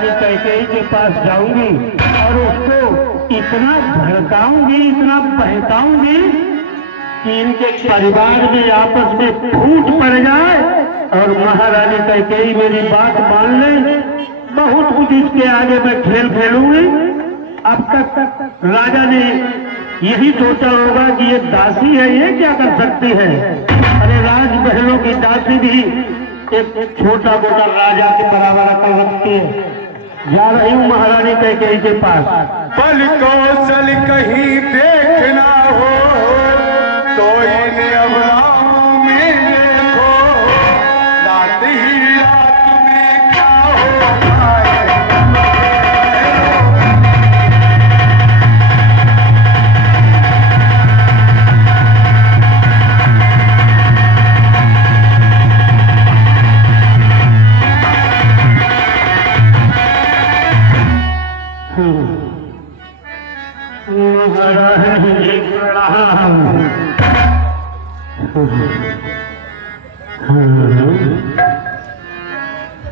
महारानी कैकेयी के पास जाऊंगी और उसको इतना भड़काऊंगी, इतना बहकाऊंगी कि इनके परिवार में आपस में फूट पड़ जाए और महारानी कैकेयी मेरी बात मान ले। बहुत कुछ इसके आगे मैं खेल खेलूंगी। अब तक राजा ने यही सोचा होगा कि ये दासी है, ये क्या कर सकती है। अरे राज महलों की दासी भी एक छोटा मोटा राजा के बराबर कर रखती है। जा रही हूँ महारानी कैकेयी के पास। बल कौशल कहीं देखना हो तो इन्हें अबलाओं में देखो, रात ही रात में क्या होगा।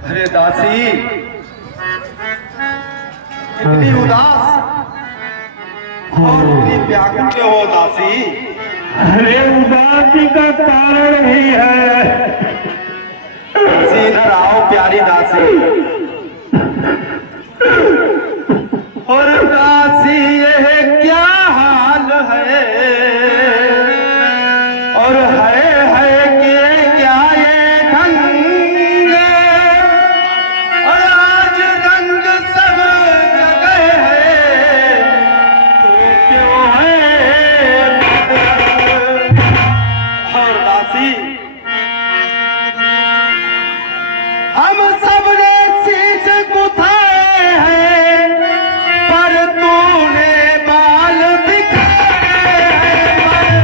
अरे दासी, इतनी उदास और इतनी व्याकुल क्यों हो दासी? अरे उदासी का कारण ही है। इधर आओ प्यारी दासी। और दासी यह क्या हाल है, और है कि क्या ये ढंग, और आज रंग सब जगह है तो क्यों है। और दासी, हम सब ने शीश गुथाए हैं पर तूने बाल दिखाए हैं।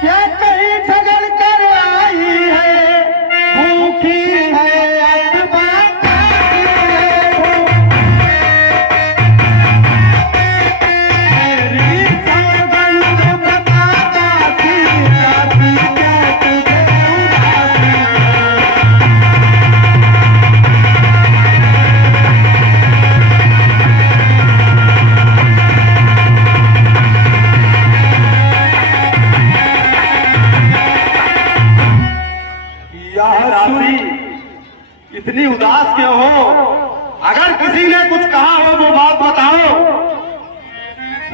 क्या कहीं झगड़ कर आई है, भूखी है अथवा प्यासी है। मेरी सौगंध बता दासी, दासी क्या तुझे उदासी है। दासी, इतनी उदास क्यों हो? अगर किसी ने कुछ कहा हो वो बात बताओ,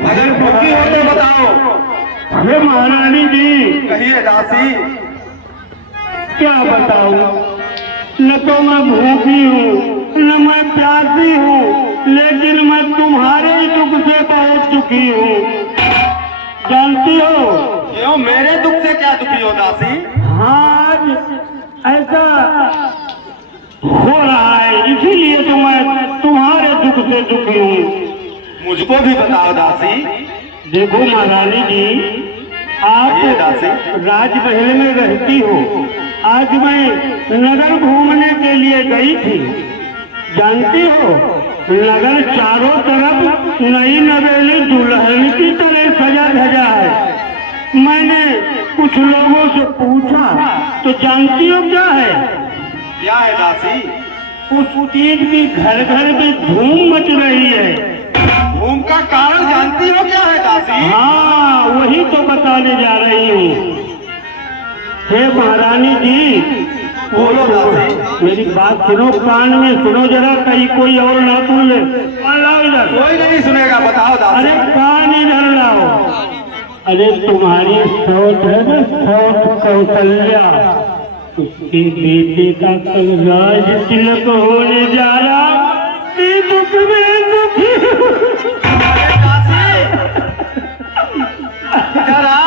अगर दुखी हो तो बताओ। अरे महारानी जी, कहिए दासी। क्या बताऊं, न तो मैं भूखी हूँ न मैं प्यासी हूँ, लेकिन मैं तुम्हारे ही दुख से बहुत दुखी हूँ। जानती हो, क्यों, मेरे दुख से क्या दुखी हो दासी? आज ऐसा हो रहा है, इसीलिए तो मैं तुम्हारे दुख से दुखी हूँ। मुझको भी बताओ दासी। देखो महारानी जी, आप दासी। राजमहल में रहती हो। आज मैं नगर घूमने के लिए गई थी। जानती हो, नगर चारों तरफ नई नवेली दुल्हन की तरह सजा धजा है। मैंने कुछ लोगों से पूछा तो जानती हो क्या है? क्या है दासी? उस चीज की घर घर में धूम मच रही है। धूम का कारण जानती हो क्या है दासी? हाँ, वही तो बताने जा रही हूँ। हे महारानी जी, बोलो दासी। मेरी बात सुनो, कान में सुनो जरा, कहीं कोई और ना सुन ले। कान लाओ इधर। कोई नहीं सुनेगा, बताओ दासी। अरे कान इधर लाओ। अरे तुम्हारी सौत है ना, सौत कौशल्या, उसके बेटे का कल राज तिलक होने जा रहा। दुख में दुखी। अरे दासी, जरा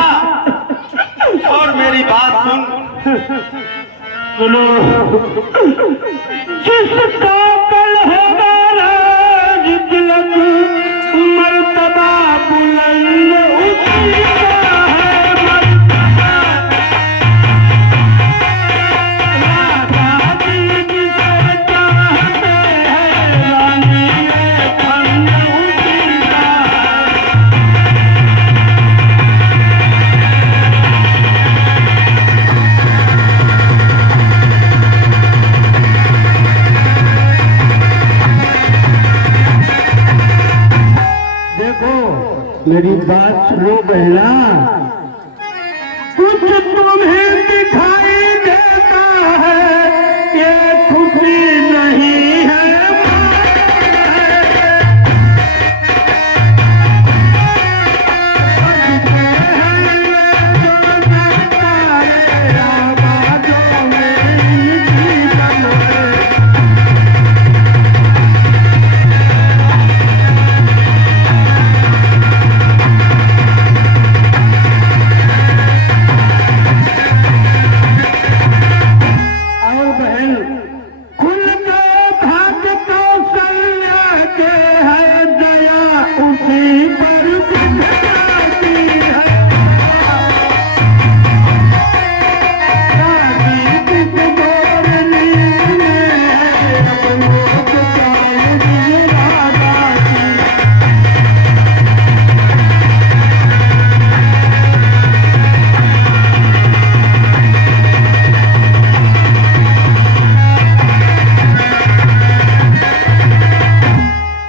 और मेरी बात सुन। सुनो, जिसका कल है राज तिलक, मर्तबा बुलंद उसकी मेरी बात सुनो बहना, कुछ तुम्हें दिखाई देता है, ये खुशी नहीं है।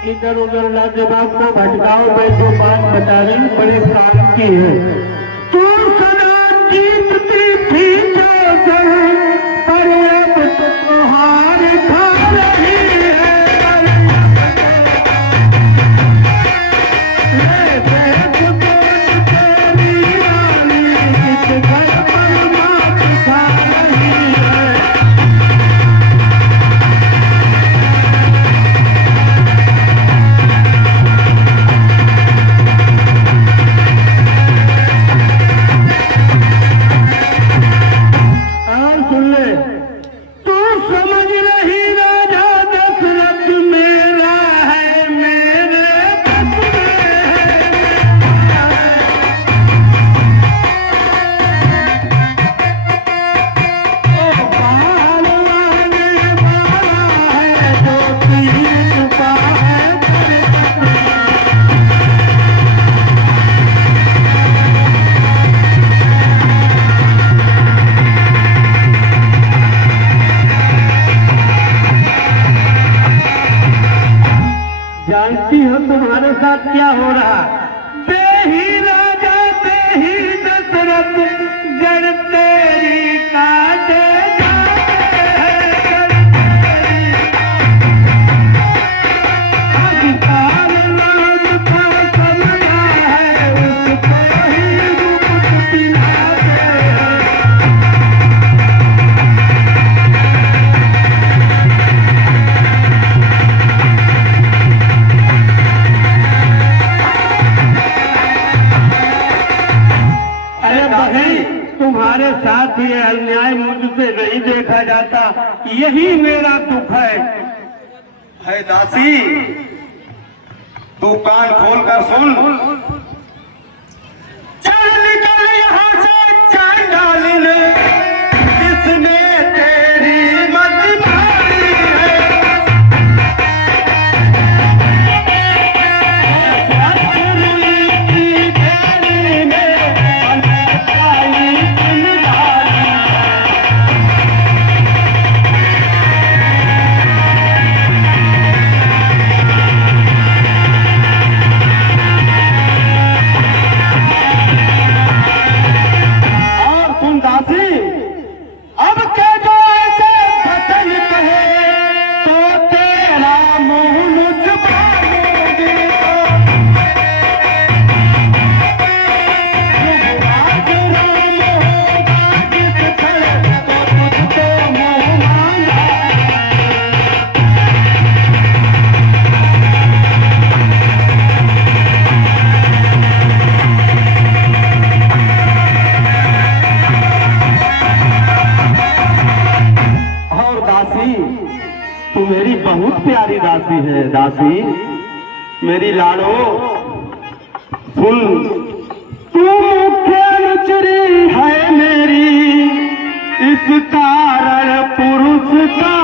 इधर उधर ना दिमाग को भटकाओ, मैं जो बात बता रही हूँ बड़े काम की है। तू सदा जीतती थी जो पर अब तो हार खा रही है। जानती हो तुम्हारे साथ क्या हो रहा? देही राजा देही दशरथ जड़ तेरी काटे जाते हैं। अधिकार नाम का समझा है, उसको ही रूप दिलाते हैं। तुम्हारे साथ ये अन्याय मुझसे नहीं देखा जाता, यही मेरा दुख है। दासी, तू कान खोल कर सुन। चल निकल यहाँ से चांडाल, किसने तेरी मत मारी है। तू मेरी बहुत प्यारी दासी है। दासी मेरी लाडो सुन, तू मुख्य अनुचरी है मेरी, इस कारण पुरुष का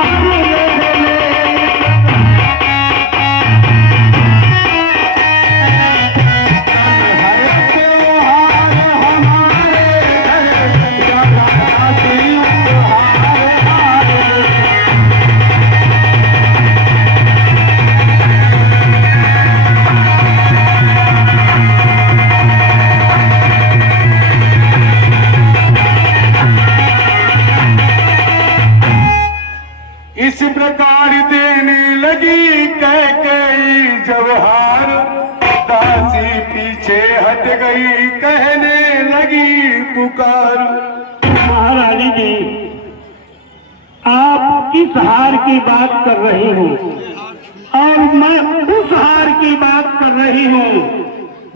पुकार। महारानी जी, आप किस हार की बात कर रही हूँ? और मैं उस हार की बात कर रही हूँ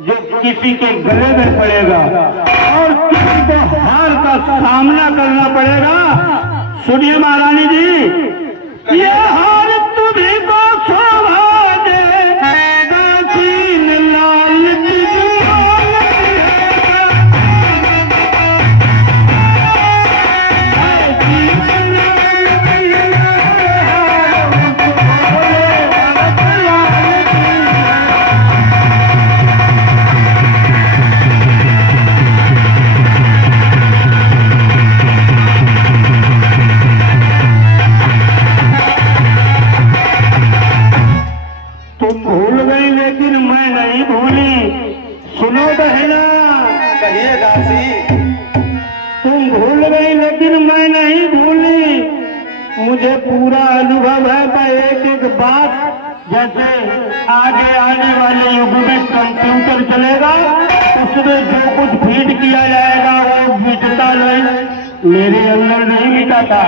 जो किसी के गले में पड़ेगा और किसी को हार का सामना करना पड़ेगा। सुनिए महारानी जी, ये हार तुम्हें को शोभा दे, दासीन लाल तुम भूल गई लेकिन मैं नहीं भूली। सुनो बहना, कहिए दासी। तुम भूल गई लेकिन मैं नहीं भूली। मुझे पूरा अनुभव है कि एक एक बात, जैसे आगे आने वाले युग में कंप्यूटर चलेगा, उसमें जो कुछ फीड किया जाएगा वो मिटता नहीं, मेरे अंदर नहीं मिटाता।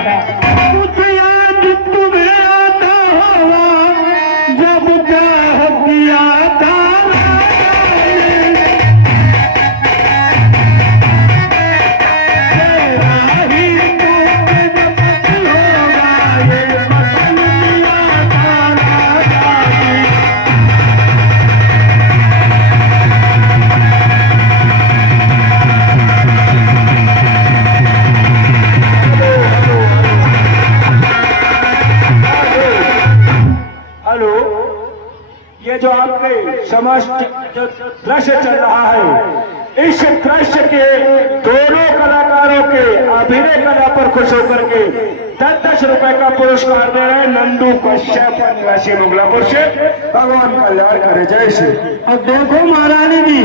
कुछ याद तुम्हें आता होगा जब प्यार किया था, हेलो, ये जो आपके समस्त जो दृश्य चल रहा है, इस दृश्य के दोनों कलाकारों के अभिनय कला पर खुश होकर के 10-10 रुपए का पुरस्कार दे रहे हैं नंदू कश्यप निवासी मुगलापुर से। भगवान कल्याण करे। जय श्री। और देखो महारानी जी,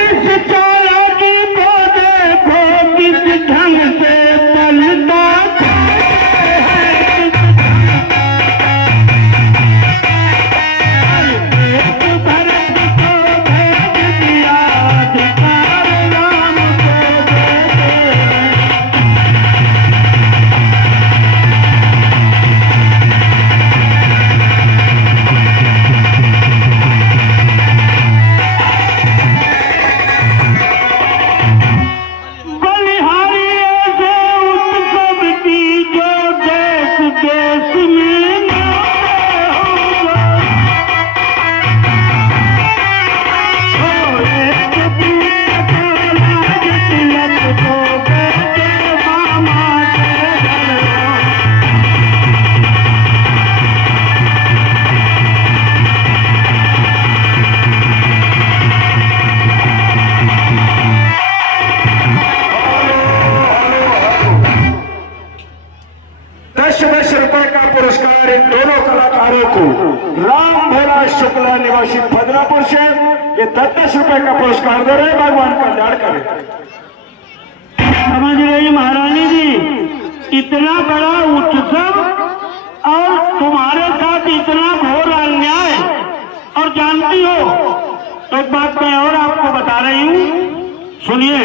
इस चालाकी को देखो किस ढंग से पलटा पुरस्कार इन दोनों कलाकारों को राम भोला शुक्ला निवासी बदलापुर से ये 10-10 रुपए का पुरस्कार दे रहे हैं। भगवान कल्याण करे। समझ रही महारानी जी, इतना बड़ा उत्सव और तुम्हारे साथ इतना घोर अन्याय, और जानती हो एक बात मैं और आपको बता रही हूँ, सुनिए।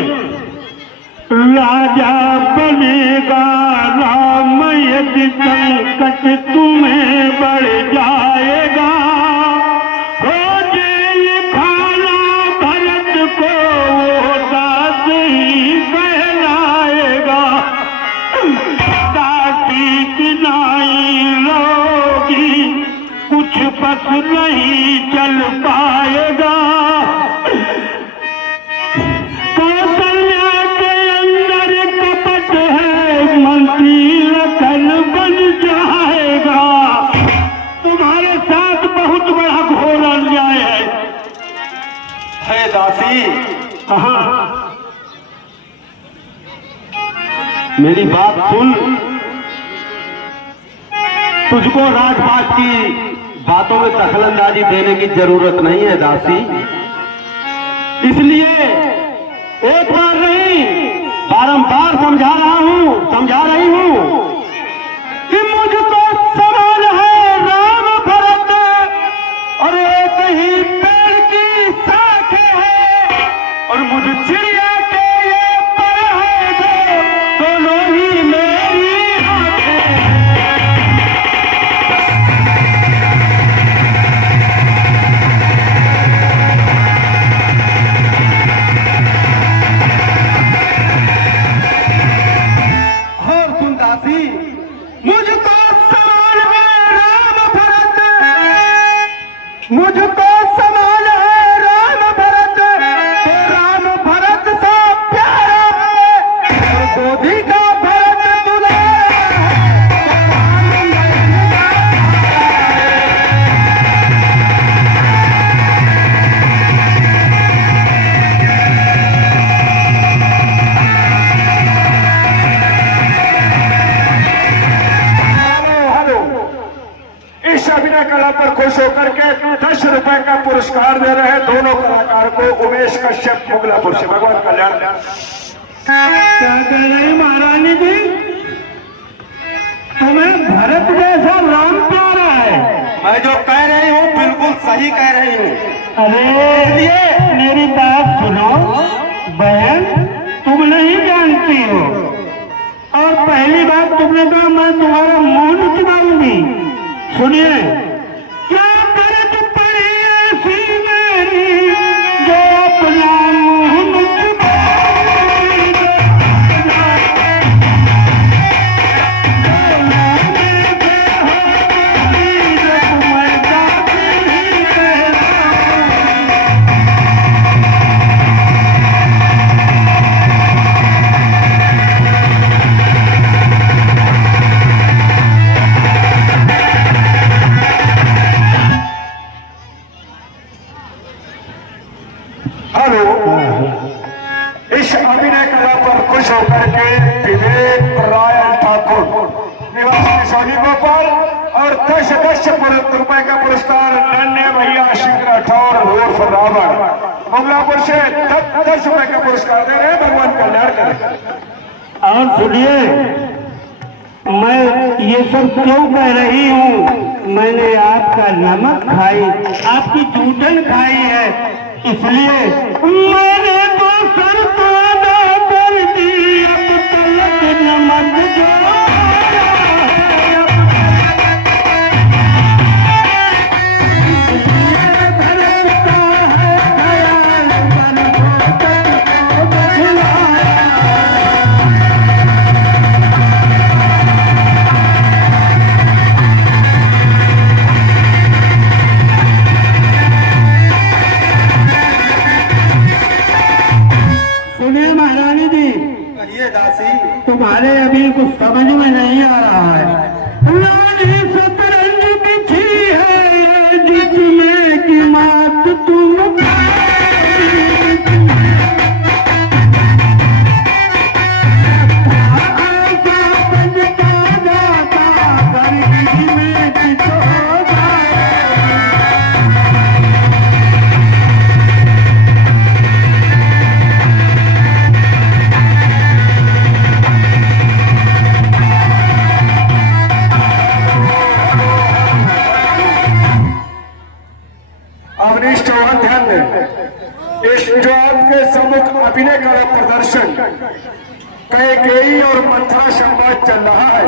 राजा बनेगा राम यदि संकट तुम्हें बढ़ जाएगा, हो जेल खाना भरत को वो दास ही कहलाएगा, दासी की नाई लोगी कुछ बस नहीं चल पाएगा, मंत्री लखन बन जाएगा। तुम्हारे साथ बहुत बड़ा घोर अन्याय है दासी। हाँ, मेरी बात सुन। तुझको राजपाट की बातों में दखलंदाजी देने की जरूरत नहीं है दासी। इसलिए एक बार नहीं बारंबार समझा रही हूँ कि मुझको समान है राम भरत और एक ही पेड़ की शाखें है, और मुझ चिड़िया के खुश होकर के 10 रुपए का पुरस्कार दे रहे हैं दोनों कलाकार को। उमेश कश्यप मुगलापुर से। भगवान कल्याण। क्या कह रही महारानी जी? तुम्हें भरत जैसा राम प्यारा है। मैं जो कह रही हूँ बिल्कुल सही कह रही हूँ। अरे मेरी बात सुनो बहन, तुम नहीं जानती हो। और पहली बात तुमने कहा मैं तुम्हारा मुंह नहीं चुराऊंगी। सुनिए, क्या करत पड़ी ऐसी मेरी जो अपना मुंह न चुराऊंगी। हेलो, इस अभिनय कला पर खुश होकर के विवेक रायल ठाकुर निवासी सोनी गोपाल और 10 रुपए का पुरस्कार नन्हे भैया सिंह राठौर उर्फ रावण मुगलापुर से 10 रुपए का पुरस्कार दे रहे हैं। भगवान कल्याण करें। और सुनिए, मैं ये सब क्यों कह रही हूँ? मैंने आपका नमक खाई, आपकी चूटन खाई है, इसलिए मैंने तो सर तो अदा कर दी। अब तलक नमक जो तुम्हारे अभी कुछ समझ में नहीं आ रहा है। रानी शतरंज बिछी है जिसमें की मात तुम अभिनय का प्रदर्शन कैकेयी और मंथरा संवाद चल रहा है।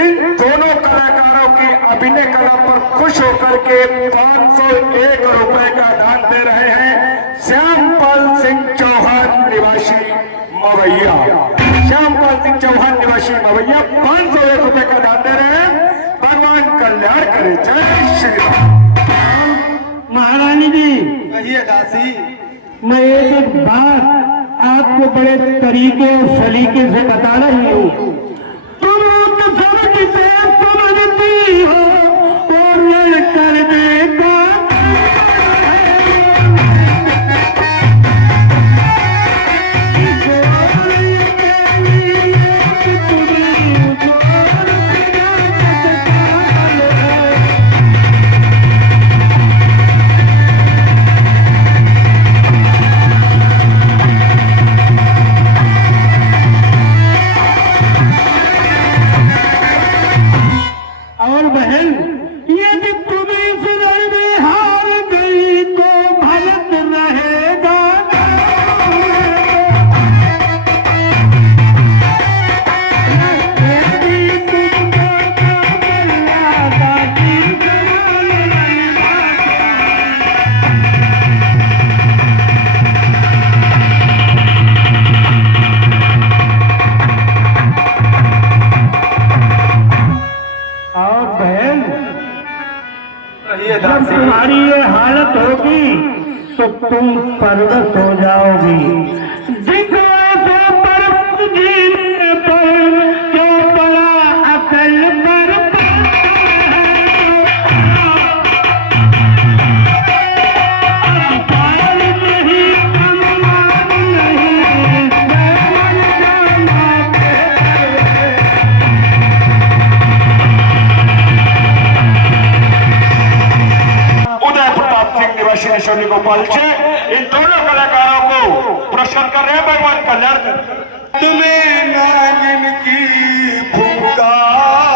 इन दोनों कलाकारों की अभिनय कला पर खुश होकर के 501 रुपए का दान दे रहे हैं श्यामपाल सिंह चौहान निवासी मवैया। श्यामपाल सिंह चौहान निवासी मवैया 501 रुपए का दान दे रहे हैं। भगवान कल्याण करे। जय श्री राम। महारानी जी, कहिए दासी। मैं एक बात आपको बड़े तरीके और सलीके से बता रही हूँ। तुम तो समझ से समझती हो और लड़ कर देखा जब तुम्हारी ये हालत होगी तो तुम परवश हो जाओगी। जिक्र बर्फ जीने पर जो बड़ा अकल पर गोपाल जी इन दोनों कलाकारों को प्रसन्न कर रहे हैं, भगवान कल्याण कर। तुम्हें नागिन की फुफकार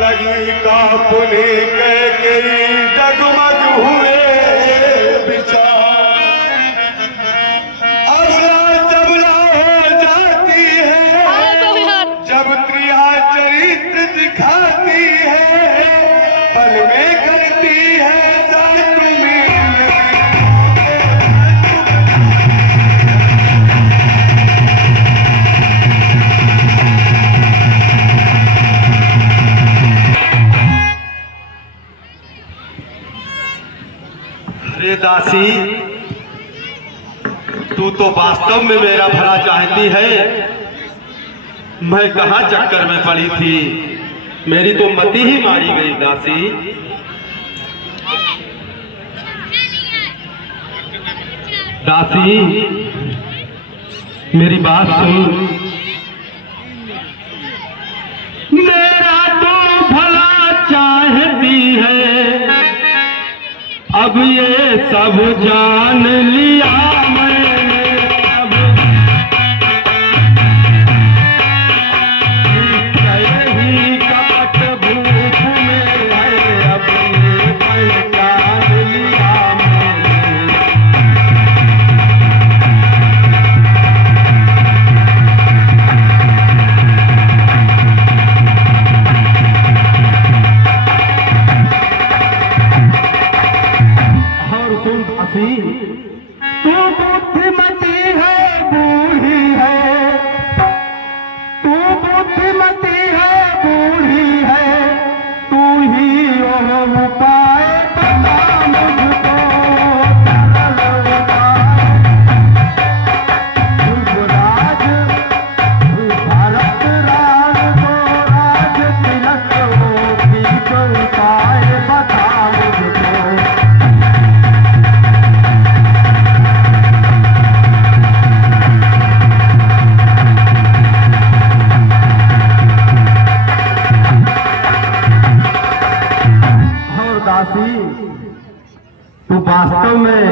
लगी कांपने कई डगमग हुए विचार। अबला जबला हो जाती है जब क्रिया चरित्र दिखाती है, पल में करती है साथ में। अरे दासी, तू तो वास्तव में मेरा भला चाहती है। मैं कहाँ चक्कर में पड़ी थी, मेरी तो मति ही मारी गई दासी। दासी मेरी बात सुन। मेरा तो भला चाहती है, अब ये सब जान लिया मैंने। अब ही कपट भूख में है, अब ये पहचान लिया मैंने। तू बुद्धिमती है बूढ़ी है, तू बुद्धिमती है बूढ़ी है, तू ही वो उपाय बता मुझको, सरल उपाय। युवराज भारत राज को राज तिलक हो, ठीक उपाय बता मुझको। तू वास्तव में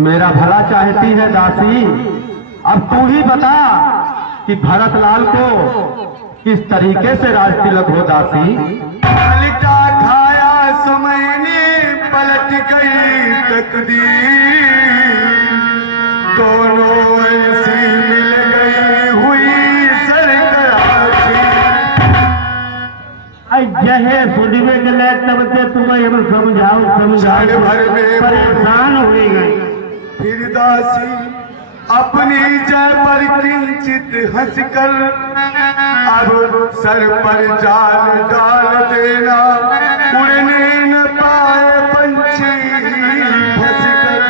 मेरा भला चाहती है दासी। अब तू ही बता कि भरतलाल को किस तरीके से राज तिलक हो दासी। पलटा खाया समय ने पलट गई तकदीर, दोनों ऐसी मिल गई हुई सरकराची। जहे सुनवे के लायक तब से तुम्हें हम समझाओ भर में परेशान हो गए। फिर दासी अपनी जय पर किंचित हंसकर, अब सर पर जाल डाल देना, उड़ने न पाए पंछी फंसकर।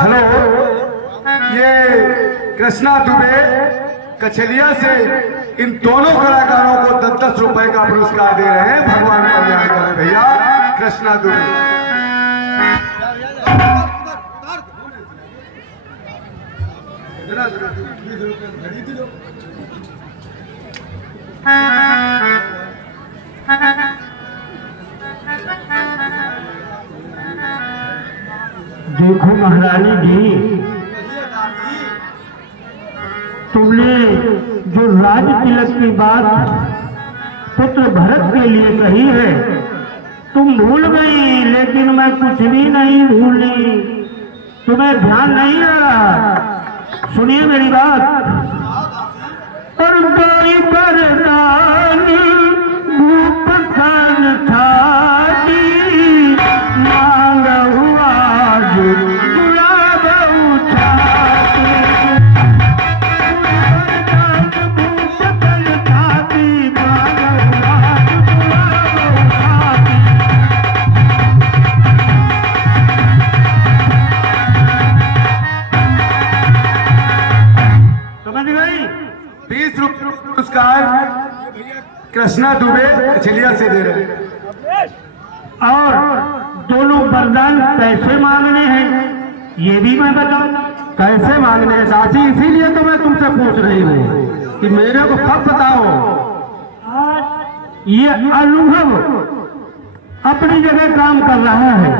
हेलो, ये कृष्णा दुबे कचलिया से इन दोनों कलाकारों को 10-10 रुपए का पुरस्कार दे रहे हैं। भगवान कल्याण करें भैया। कृष्णा दुबे देखो महारानी जी, तुमने जो राज तिलक की बात पुत्र भरत के लिए कही है, तुम भूल गई, लेकिन मैं कुछ भी नहीं भूली। तुम्हें ध्यान नहीं रहा। सुनिए मेरी बात। और कोई बरदानी भूप खान ठाती, मांग हुआ गुलाब उठाती। समझ गई? 20 रुपये पुरस्कार कृष्णा दुबे कचलिया से दे रहे हैं। और दोनों वरदान कैसे मांगने हैं ये भी मैं बताऊं। कैसे मांगने हैं दासी, इसीलिए तो मैं तुमसे पूछ रही हूँ। कि मेरे को सब बताओ। ये अनुभव अपनी जगह काम कर रहा है।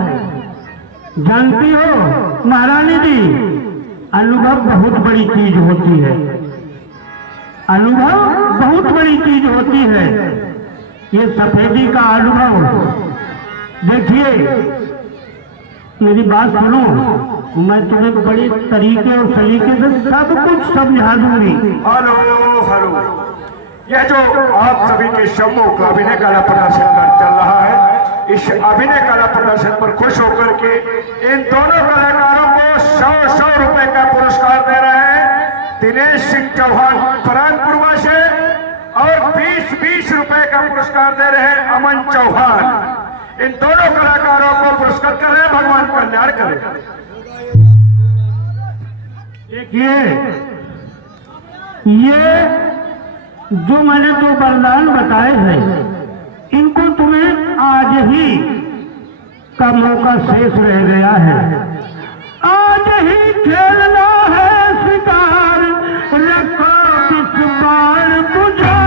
जानती हो महारानी जी, अनुभव बहुत बड़ी चीज होती है। अनुभव बहुत बड़ी चीज होती है। ये सफेदी का अनुभव, देखिए मेरी बात सुनो, मैं तुम्हें बड़े तरीके और सलीके से सब कुछ समझा दूंगी। हेलो हेलो, यह जो आप सभी के सम्मुख अभिनय कला प्रदर्शन का चल रहा है, इस अभिनय कला प्रदर्शन पर खुश होकर के इन दोनों कलाकारों को 100 रुपए का पुरस्कार दे रहे हैं दिनेश सिंह चौहान परानपुरवा से, और 20 रुपए का पुरस्कार दे रहे हैं अमन चौहान। इन दोनों कलाकारों को पुरस्कार करें, भगवान कल्याण करें। देखिए ये जो मैंने दो वरदान बताए हैं, इनको तुम्हें आज ही का मौका शेष रह गया है। आज ही खेलना है शिकार, रखो इस बार बुझा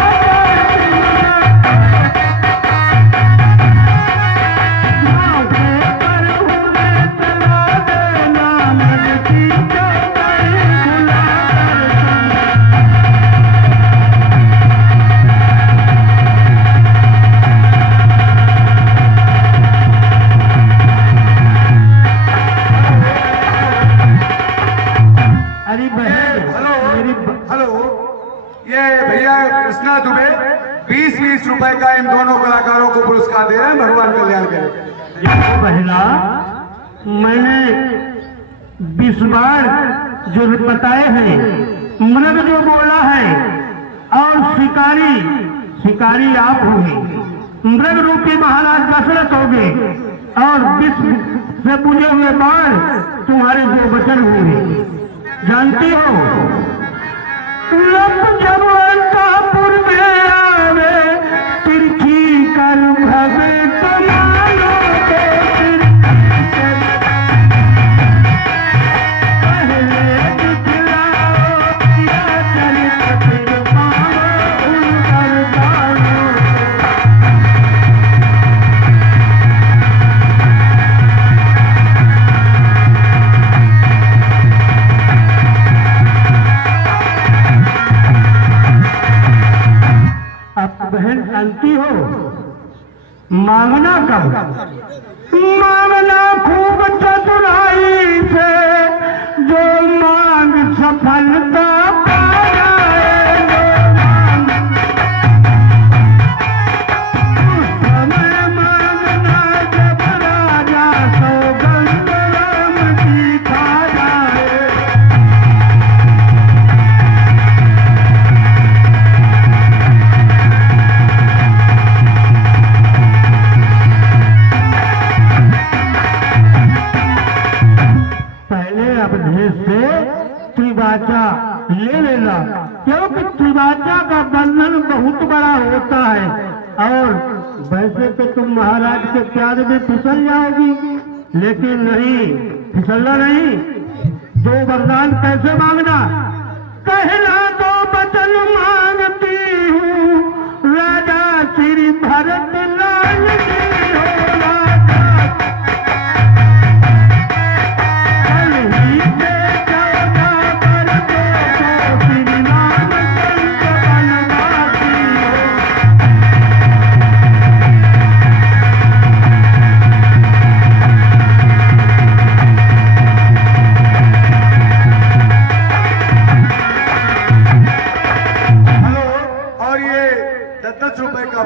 कृष्णा दुबे 20 रुपए का इन दोनों कलाकारों को पुरस्कार दे रहे हैं, भगवान कल्याण करे। देखो बहना, मैंने 20 बार जो बताए हैं, मृग जो बोला है, और शिकारी आप होंगे, मृग रूपी महाराज दशरथ होंगे, और विश्व से पूजे हुए बाण तुम्हारे जो वचन होंगे। जानती हो जब अंतापुर में आवे, तिरछी कर भवे कमालो के पहले दिखलाओ या चरित फिर पाओ उन वरदानों। बहन जानती हो मांगना कब? मांगना खूब चतुराई से, जो मांग सफलता पाए। समय मांगना जब राजा सौगंध राम की खा जाए। से त्रिवाचा ले लेना, क्योंकि त्रिवाचा का बंधन बहुत बड़ा होता है, और वैसे तो तुम महाराज के प्यार में फिसल जाओगी, लेकिन नहीं, फिसलना नहीं। दो वरदान कैसे मांगना? कहला दो वचन मांगती हूँ, राजा श्री भरत लाल की हो।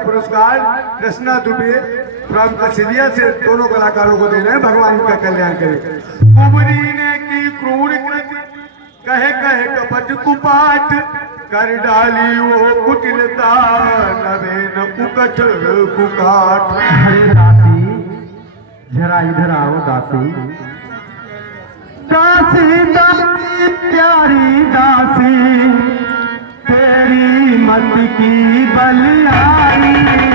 पुरस्कार कृष्णा दुबे फ्रॉम कसिलिया से दोनों कलाकारों को दे रहे हैं, भगवान का कल्याण करे। कुबरी ने की क्रूर कृति, कहे कहे कपट कुपाट, कर डाली वो कुटिलता, नवेन उकट कुकाट। अरे दासी, जरा इधर आओ दासी। दासी दासी प्यारी दासी, तेरी मत की बलिहारी है,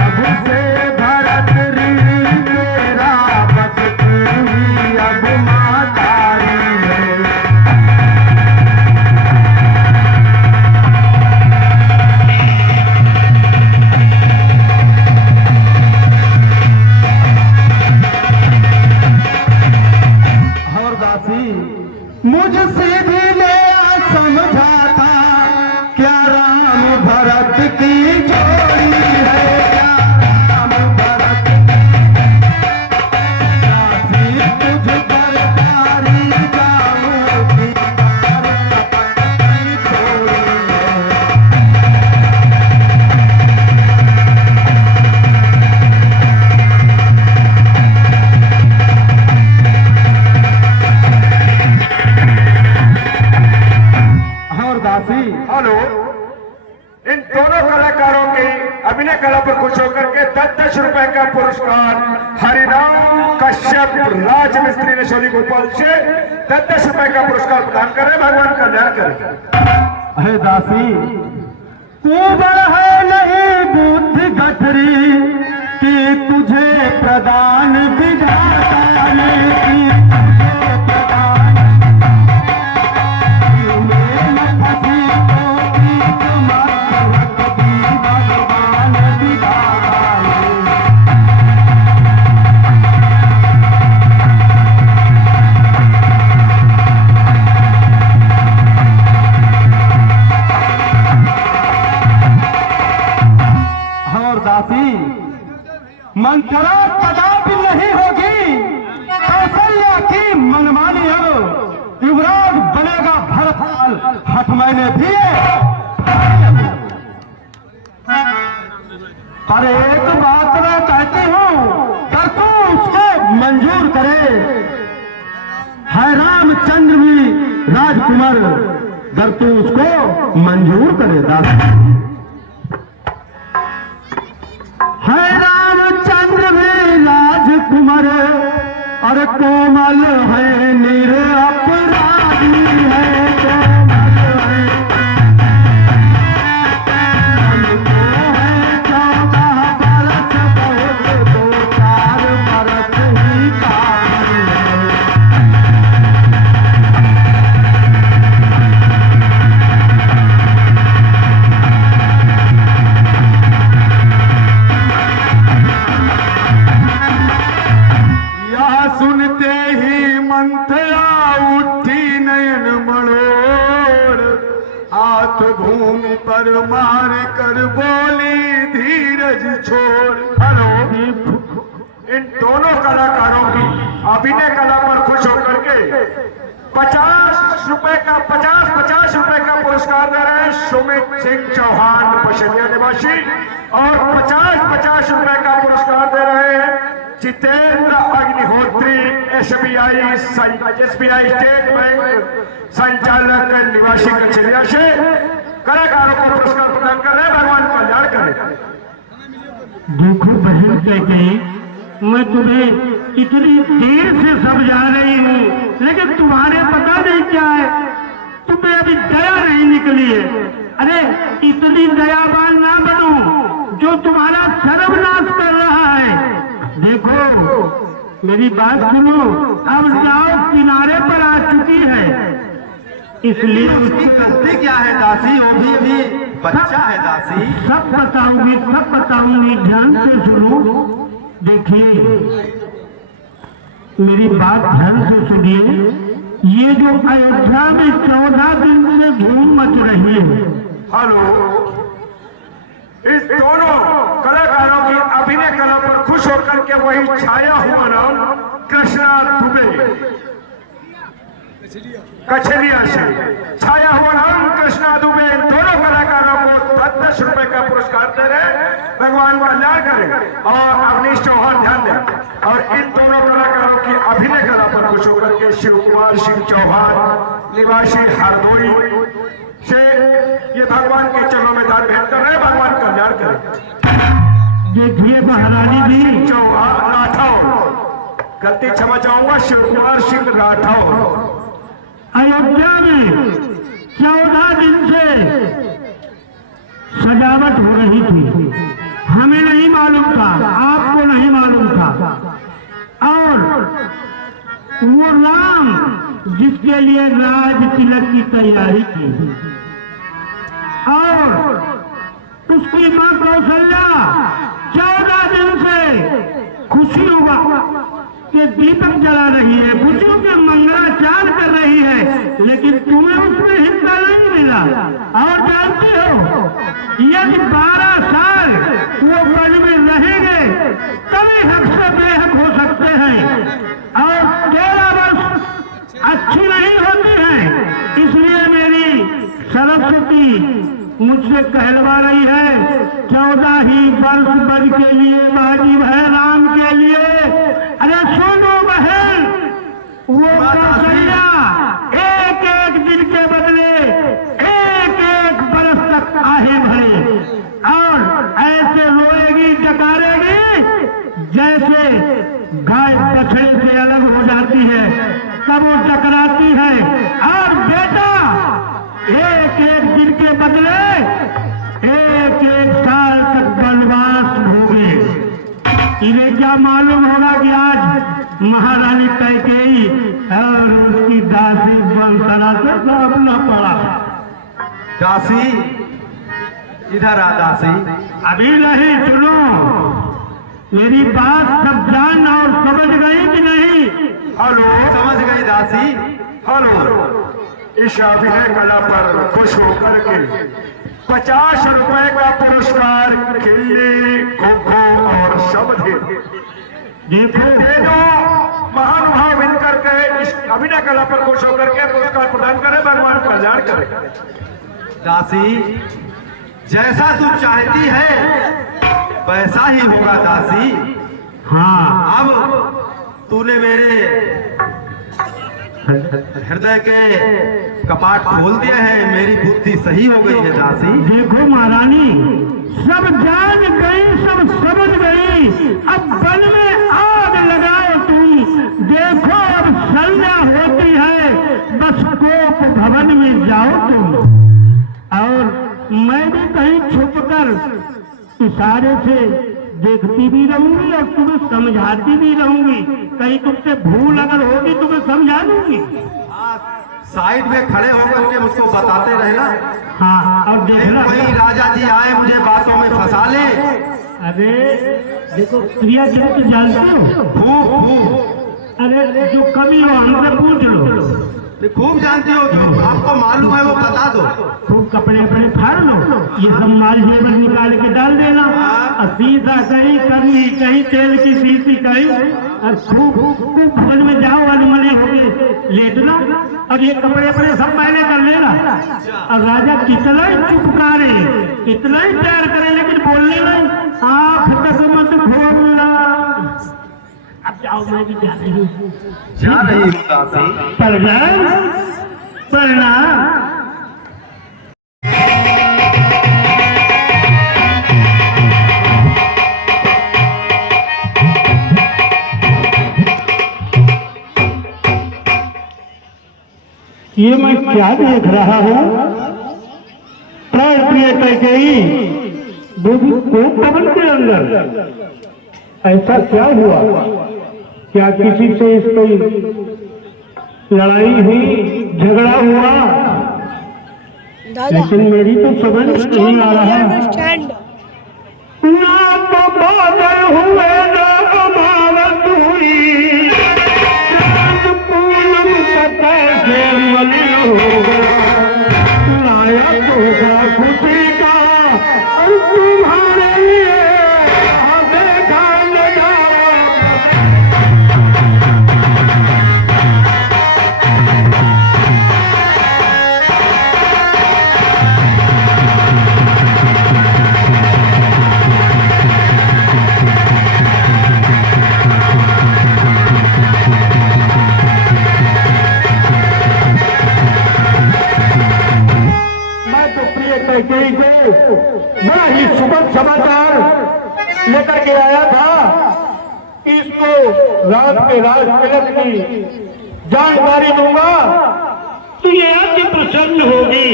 अब से भरत ऋण तेरा, बस तू ही अब मातारी की जोड़ी है क्या राम भरत दासी तुझ पर तारी जाऊं की थोड़ी है। और दासी हेलो, इन दोनों कलाकारों की अभिनय कला पर खुश होकर के 10-10 रुपए का पुरस्कार हरिराम कश्यप राजमिस्त्री ने सोनी गोपाल से 10-10 रुपए का पुरस्कार प्रदान करें। भगवान कल्याण करें। है दासी तू बड़ है नहीं बुद्धि गठरी कि तुझे प्रदान विधाता ने की तुझे प्रदान में न फंसी तो की तुम्हारा कभी भगवान विधाता ने। और दासी मंत्रा कदापि नहीं होगी कौशल्या की मनमानी हो युवराज बनेगा भरतलाल हठ मैंने भी पर एक बात मैं कहती हूँ कर तू उसको मंजूर करे है रामचंद्र भी राजकुमार अगर तू उसको मंजूर करे दासी है रामचंद्र भी राजकुमार और कोमल है निरपराधी है कोमल है हमको है 14 बरस बहुत 2-4 बरस ही काफी है। यह सुनते ही मंथरा उठी नयन मड़ोड़ हाथ भूमि पर मार कर बोली धीरज छोड़। हेलो, इन दोनों कलाकारों की अभिनय कला पर खुश होकर के 50 रुपए का 50 रुपए का पुरस्कार दे रहे हैं सुमित सिंह चौहान पशनिया निवासी और 50 रुपए का पुरस्कार दे रहे हैं Jitendra Agnihotri SBI state bank संचालक निवासी कचरिया से कलाकारों को पुरस्कार प्रदान कर रहे हैं। भगवान कल्याण करें। देखो बहन कहते मैं तुम्हें इतनी देर से समझा रही हूँ लेकिन तुम्हारे पता नहीं क्या है तुम्हें अभी दया नहीं निकली है। अरे इतनी दयावान ना बनो जो तुम्हारा सर्वनाश कर रहा है। देखो मेरी बात सुनो अब जाओ किनारे पर आ चुकी है इसलिए उसकी गलती क्या है दासी वो भी अभी बच्चा है दासी। सब बताऊंगी ध्यान से सुनो। देखिए मेरी बात ध्यान से सुनिए ये जो अयोध्या में 14 दिन से धूम मच रही है। हेलो, इस दोनों कलाकारों की अभिनय कला पर खुश होकर के वही छाया हुआ नाम कृष्णा दुबे कचलिया से छाया हुआ नाम कृष्णा दुबे इन दोनों कलाकारों को 10-10 रुपए का पुरस्कार दे रहे हैं। भगवान कल्याण करें और अवनीश चौहान ध्यान दें। और इन दोनों कलाकारों की अभिनय कला पर खुश होकर के शिव कुमार सिंह चौहान निवासी हरदोई से ये भगवान के चरणों में दान भेंट कर रहे हैं। भगवान कल्याण करें। देखिए महारानी जी चौहान राठौर गलती क्षमा चाहूंगा शिव कुमार सिंह राठौर अयोध्या में 14 दिन से सजावट हो रही थी। हमें नहीं मालूम था आपको नहीं मालूम था और वो राम जिसके लिए राज तिलक की तैयारी की और उसकी मां कौशल्या 14 दिन से खुशियों का के दीपक जला रही है, बुजुर्गों के मंगलाचार कर रही है, लेकिन तुम्हें उसमें हिस्सा नहीं मिला। और जानते हो, यदि 12 साल वो वन में रहेंगे तभी हक से बेहक हो सकते हैं, और 13 वर्ष अच्छी नहीं होती है। इसलिए मेरी सरस्वती मुझसे कहलवा रही है, 14 ही वर्ष बन के लिए वाजिब है राम के लिए। अरे सुनो बहन, वो कौशल्या एक एक दिन के बदले एक एक बरस तक आहे भरे, और ऐसे रोएगी डकारेगी जैसे गाय बछड़े से अलग हो जाती है, तब वो टकराती है। और बेटा एक एक दिन के बदले एक एक साल तक वनवास भोगे। इन्हें क्या मालूम होगा कि आज महारानी कैकेयी और उसकी दासी बंसरा से अपना पड़ा। दासी, इधर आ दासी। अभी नहीं, सुनो मेरी बात, सब जान और समझ गई कि नहीं? हेलो, समझ गई दासी। हेलो, इस अभिनय कला पर खुश होकर के 50 रुपए का पुरस्कार खिल्ली, खो-खो और शब्द देखो दे दो। महानुभाव मिलकर के इस अभिनय कला पर खुश होकर के पुरस्कार प्रदान करें, भगवान कल्याण करें। दासी, जैसा तू चाहती है वैसा ही होगा दासी। हाँ, अब तूने मेरे हृदय के कपाट खोल दिए हैं, मेरी बुद्धि सही हो गई है दासी। देखो महारानी, सब जान गई, सब समझ गई। अब वन में आग लगाओ तुम, देखो अब संध्या होती है, बस कोप भवन में जाओ तुम। और मैं भी कहीं छुपकर इशारे से देखती भी रहूंगी और तुम्हें समझाती भी रहूंगी। कहीं तुमसे भूल अगर होगी तुम्हें समझा दूंगी। साइड में खड़े होकर के मुझको बताते रहना। हाँ, और देखना कोई राजा जी आए मुझे बातों में फंसा ले। अरे देखो, प्रिया जी तो जानते हो, खूब अरे जो कमी हो हमसे पूछ लो। खूब जानती हो, जो आपको मालूम है वो बता दो। खूब कपड़े अपने फाड़ लो, ये सब माल जेवर निकाल के डाल देना, और सीधा कहीं करनी, कहीं तेल की शीशी कहीं, और खूब खूब भवन में जाओ, अनमने होके लेटना, और ये कपड़े अपने सब मैंने कर लेना। और राजा कितना ही चुपकारे, कितना ही प्यार करे, लेकिन बोलने नहीं, आँख तक मत खोलना। अब जाओ, मैं भी जा रही हूँ। जा रही हूँ दासी। प्रणाम, प्रणाम। ये मैं क्या देख रहा हूँ? प्राण प्रिय कैकेयी भवन के अंदर ऐसा क्या हुआ? क्या किसी से इस कोई लड़ाई हुई, झगड़ा हुआ? लेकिन मेरी तो समझ नहीं आ रहा। ना तो बादल हुए ना अमावस हुई, चांद पूनम का कैसे मलिन होगा, लायक होगा खुशी का और तुम्हारे लिए देखा नजारा। कैकेयी को बड़ा ही सुखद समाचार लेकर के आया था कि इसको रात के राज तिलक की जानकारी दूंगा तो ये अति प्रसन्न होगी।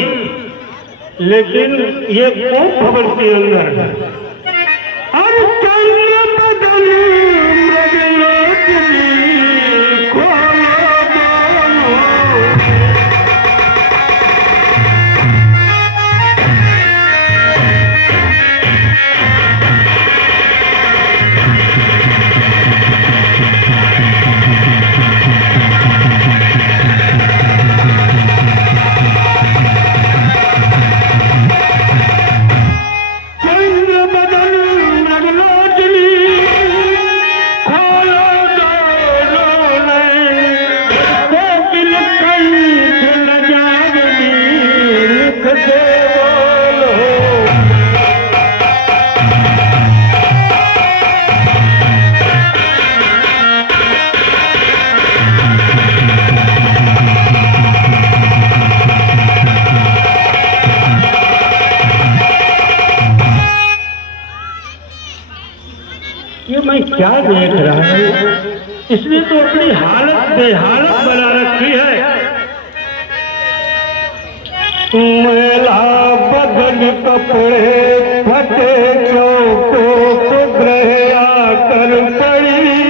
लेकिन ये कोप भवन के अंदर और चंद्र बदल मृगलोचनी खोलो दोनों। में क्या देख रहा है? इसने तो अपनी हालत बेहालत बना रखी है। मेला बदन कपड़े फटे चौकों को ग्रह आकर पड़ी,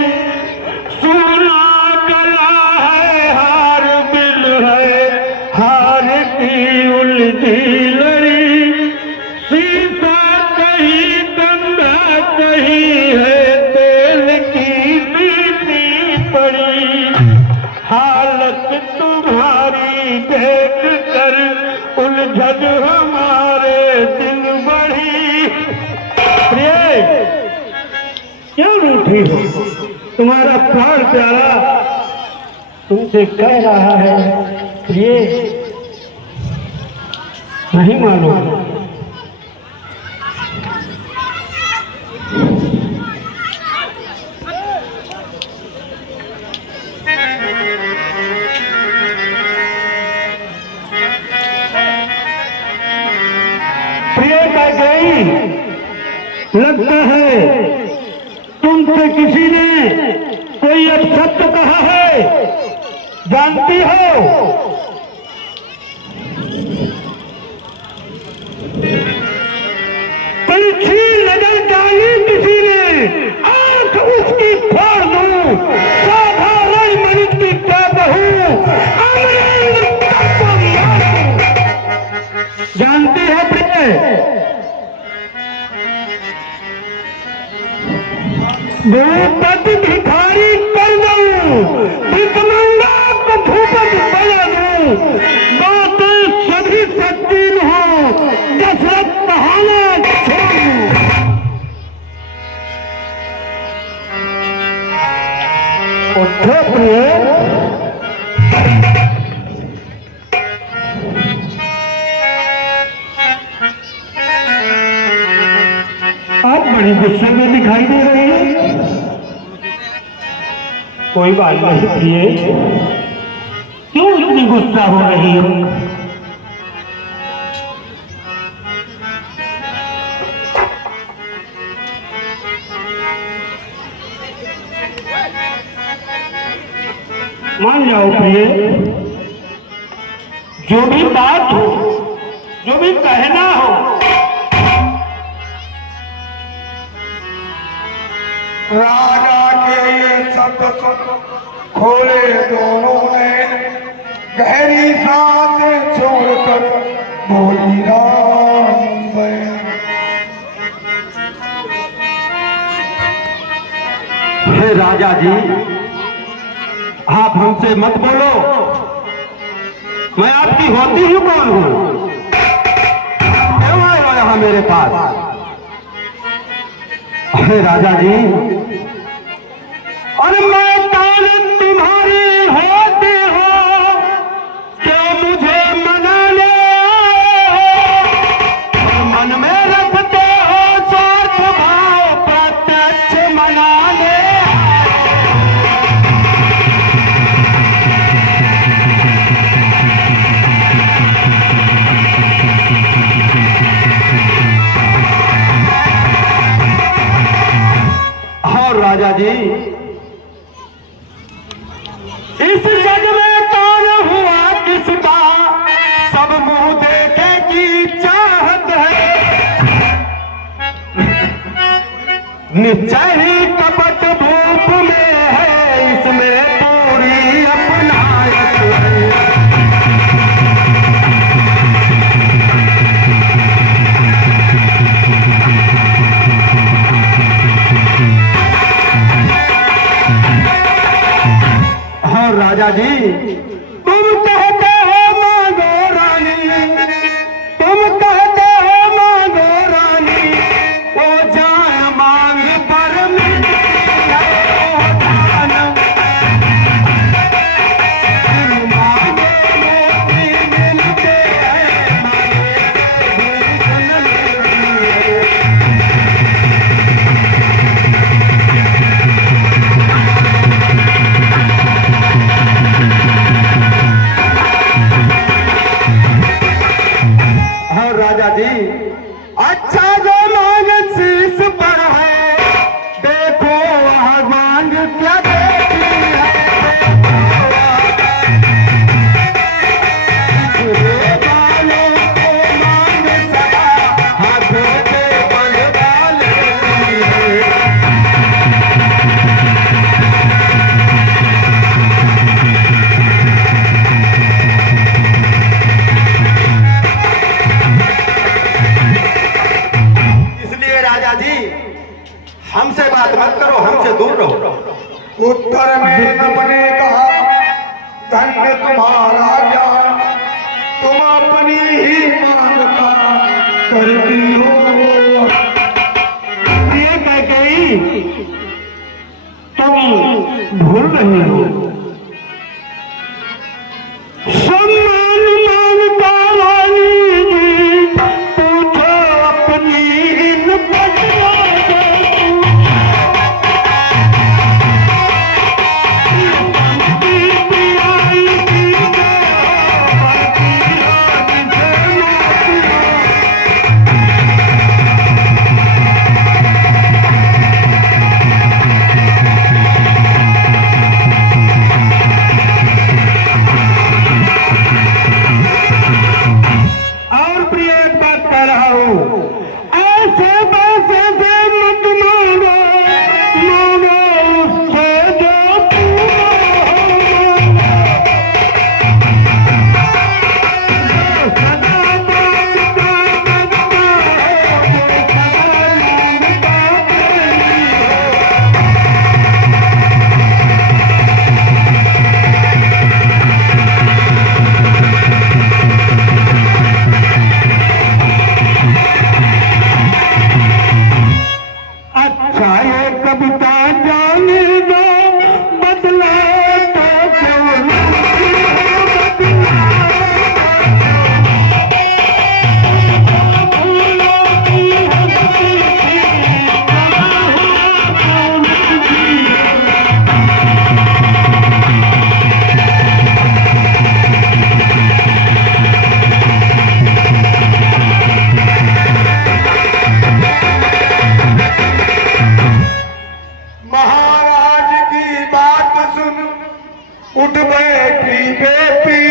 सोना गला है हार दिल है हार की उलझी लड़ी, सीसा कहीं गंगा कहीं है तेल की पीती पड़ी, हालत तुम्हारी देख कर उलझन हमारे दिल बढ़ी। प्रिय क्यों रूठी हो? तुम्हारा प्राण प्यारा तुमसे कह रहा है प्रिय, नहीं मानो। प्रिय कह गई, लगता है तुमसे किसी ने कोई अपशब्द कहा है, जानती हो? तिरछी नजर डाली किसी ने, आंख उसकी फोड़ दूं, साधारण मनुष्य की क्या बहू, अमरेंद्र तक को मार दूं। जानती है प्रिय, भूपति भिखारी कर दूं, भिखमंगा को भूपति बना दूं, बातें सभी सच्ची हो, दशरथ बहाना छोड़ूं। उठो प्रिय, आप बड़ी गुस्से में दिखाई दे रहे हैं। कोई बात नहीं प्रिय, क्यों इतनी गुस्सा हो रही हो? मान जाओ प्रिय, जो भी बात हो, जो भी कहना हो, राजा के ये शब्द खोले दोनों ने, गहरी सांसें छोड़कर बोली राम बहन। हे राजा जी, आप हमसे मत बोलो, मैं आपकी होती हूँ कौन हूँ? क्यों आए हो यहाँ मेरे पास? हे राजा जी, अरे मैं कौन तुम्हारी होते हो, क्यों मुझे मनाने मन में रखते हो स्वार्थ भाव प्रत्यक्ष मनाने। और राजा जी, इस जग में कौन हुआ किसका, सब मुंह देखे की चाहत है, निश्चय ही कपट धूप में है, इसमें पूरी अपनायत है। और राजा जी, तुम कहते हो मांगो रानी, तुम कहते हो मांगो रानी, वो जाए मांग पर मिलती है वो दान। मांगे मोती मिलते हैं, मांगे से भूषण मिलती है। राजा जी, अच्छा जो मांग शीश पर है, देखो हमसे बात मत करो, हमसे दूर रहो। उत्तर में नभ ने कहा, धन्य तुम्हारा ज्ञान, तुम अपनी ही मानता करती हो। ये कह गई तुम भूल रहे हो, सम्मान मानता वाली जी, पूछो अपनी इन बच्चों से। और प्रिय एक बात कह रहा हूँ, ऐसे पैसे से मत मांगो, मांगो उससे जो पूरा हो। जो सदा मांगता करता हो, जो सदा मांगता तेरी हो। अच्छा ये कविता जाने दो, बदला तो क्यों भूलो की हंसी थी, कहाँ हुआ तुम महाराज की बात सुन उठ बैठी बेटी,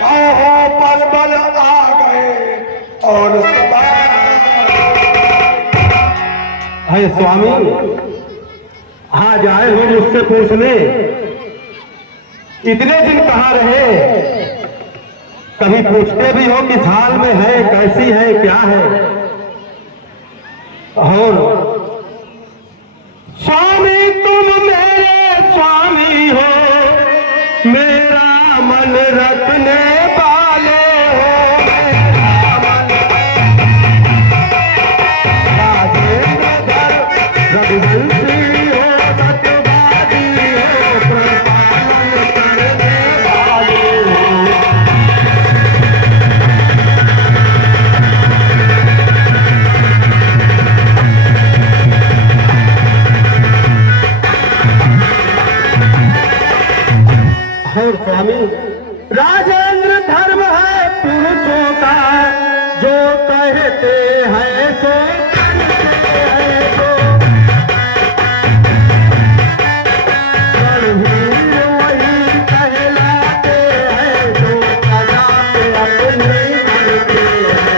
कहो पल पल आ गए और सभा। अरे स्वामी, आज आए हो मुझसे पूछने, इतने दिन कहाँ रहे? कभी पूछते भी हो किस हाल में है, कैसी है, क्या है? और स्वामी तुम मेरे स्वामी हो, मेरा मन रखने वाले हो, मेरा मन राजेंद्र रघुवंशी हो, सत्यवादी हो, प्रपालन करने वाले हो। और स्वामी, राजेंद्र धर्म है पुरुषों का, जो कहते हैं सो करते हैं सो। रणवीर वही कहलाते हैं, जो कला पे अपने बनते हैं।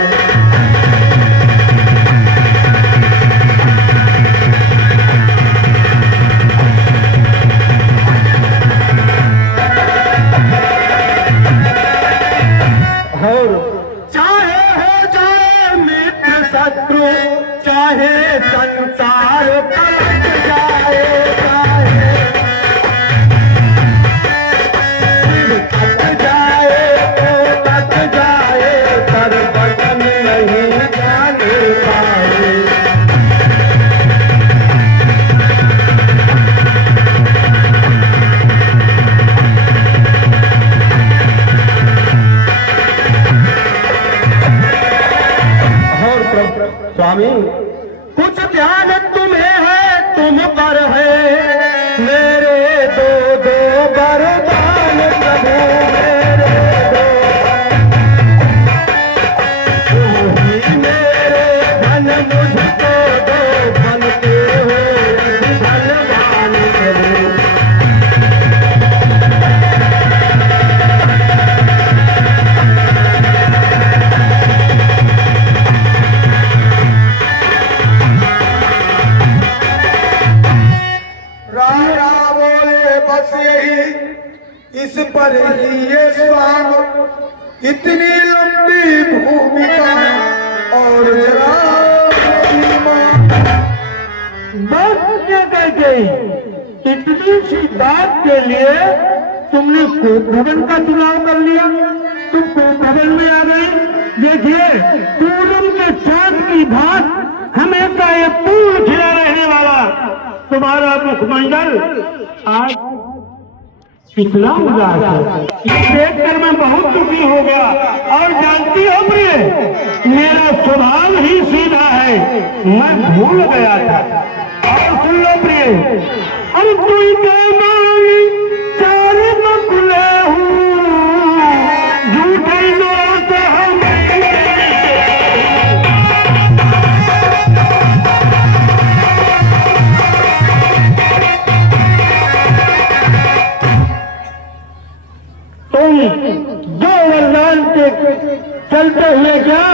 और चाहे हो जाए मित्र शत्रु, चाहे संसार पलट जाए, चाहे सिर कट जाए तो कट जाए, पर बटन नहीं जाने पाए। स्वामी, कुछ ध्यान तुम्हें है, तुम पर है, मेरे दो दो वरदान प्रभु, मेरे दो। तुम ही मेरे धन मुझको दो, बनते हो बलवान प्रभु। राजा बोले बस यही, इस पर ही ये स्वाग, इतनी लंबी भूमिका और जरा सीमा। क्या कहते इतनी सी बात के लिए तुमने कोप भवन का चुनाव कर लिया, तुम कोप भवन में आ गए। देखिए पूनम के चांद की भात हमेशा ये पूर्ण खिला रहने वाला तुम्हारा मुखमंडल आज कितना उदास है, ये देखकर मैं बहुत दुखी हो गया। और जानती हो प्रिय, मेरा स्वभाव ही सीधा है, मैं भूल गया था। और सुन लो प्रिय, अरे कोई कहना चार मकुले हूँ झूठे दोस्त हम तुम दो वरदान के चलते हुए क्या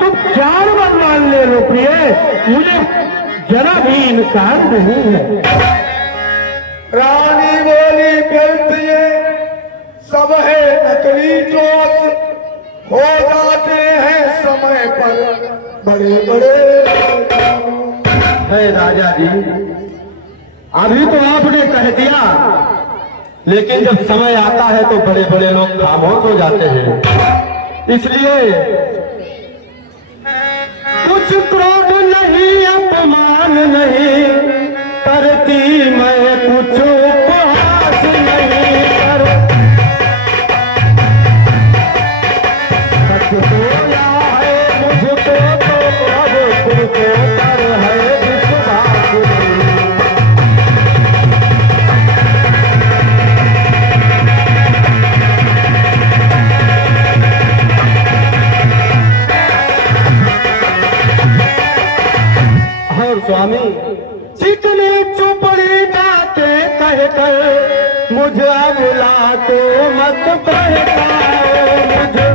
तुम चार वरदान ले लो प्रिय, मुझे जरा भी इनकार नहीं है। रानी बोली व्यर्थ ये सब है नकली जोश, हो जाते हैं समय पर बड़े बड़े। है राजा जी, अभी तो आपने कह दिया, लेकिन जब समय आता है तो बड़े बड़े लोग खामोश हो जाते हैं। इसलिए कुछ क्रोध नहीं, अपमान नहीं करती मैं, कुछ उपहास नहीं कर। सच बोला है मुझको तो अब तुमसे कर है विश्वास नहीं। स्वामी चिकनी चुपड़ी बातें कह कर मुझे बुला तो मत बहकाओ, मुझे